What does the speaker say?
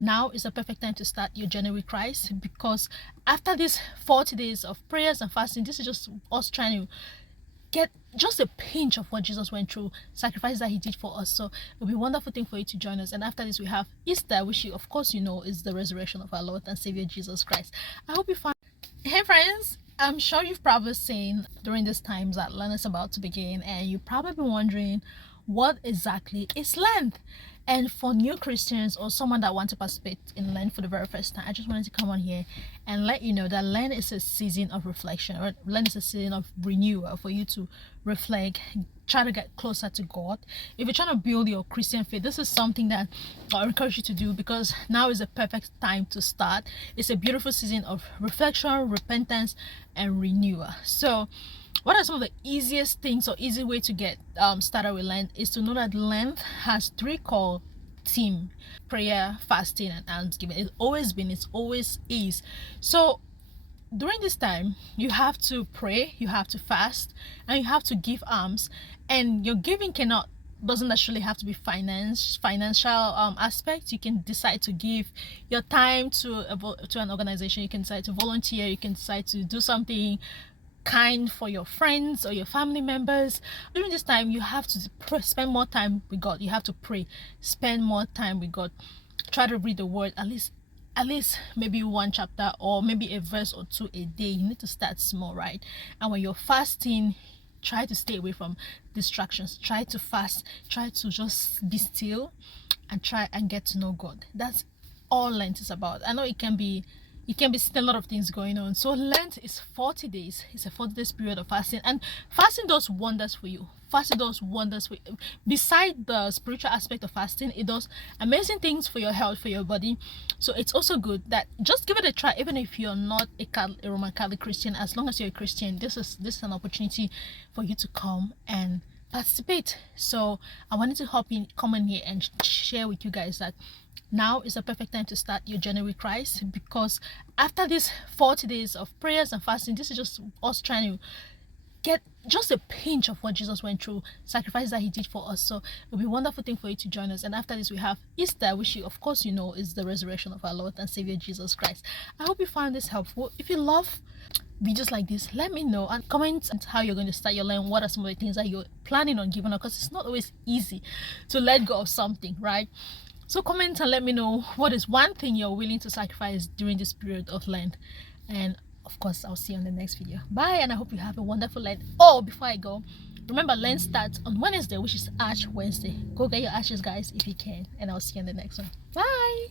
now is a perfect time to start your journey with Christ, because after these 40 days of prayers and fasting, this is just us trying to get just a pinch of what Jesus went through, sacrifice that he did for us. So it'll be a wonderful thing for you to join us. And after this, we have Easter, which you, of course, you know, is the resurrection of our Lord and Savior Jesus Christ. I hope you find. Hey friends, I'm sure you've probably seen during these times that Lent is about to begin, and you've probably been wondering what exactly is Lent. And for new Christians or someone that wants to participate in Lent for the very first time, I just wanted to come on here and let you know that Lent is a season of reflection, or Lent is a season of renewal for you to reflect, try to get closer to God. If you're trying to build your Christian faith, this is something that I encourage you to do, because now is the perfect time to start. It's a beautiful season of reflection, repentance, and renewal. So what are some of the easiest things or easy way to get started with Lent is to know that Lent has three core theme: prayer, fasting, and thanksgiving. It's always been, it's always is. So during this time, you have to pray, you have to fast, and you have to give alms. And your giving doesn't necessarily have to be financial aspect. You can decide to give your time to an organization. You can decide to volunteer. You can decide to do something kind for your friends or your family members. During this time, you have to spend more time with God. You have to pray, spend more time with God. Try to read the word at least maybe one chapter or maybe a verse or two a day. You need to start small, right? And when you're fasting, try to stay away from distractions. Try to fast, try to just be still and try and get to know God. That's all Lent is about. I know it can be still a lot of things going on. So Lent is 40 days. It's a 40 days period of fasting, and fasting does wonders for you. Fasting does wonders for you. Beside the spiritual aspect of fasting, it does amazing things for your health, for your body. So it's also good that just give it a try, even if you're not a Roman Catholic Christian. As long as you're a Christian, this is an opportunity for you to come and participate. So I wanted to come in here and share with you guys that now is a perfect time to start your journey with Christ, because after these 40 days of prayers and fasting, this is just us trying to get just a pinch of what Jesus went through, sacrifice that he did for us. So it'll be a wonderful thing for you to join us. And after this, we have Easter, which you, of course, you know, is the resurrection of our Lord and Savior Jesus Christ. I hope you found this helpful. If you love videos like this, let me know and comment how you're going to start your Lent. What are some of the things that you're planning on giving up, because it's not always easy to let go of something, right? So comment and let me know what is one thing you're willing to sacrifice during this period of Lent. And of course, I'll see you on the next video. Bye, and I hope you have a wonderful Lent. Oh, before I go, remember Lent starts on Wednesday, which is Ash Wednesday. Go get your ashes, guys, if you can. And I'll see you on the next one. Bye.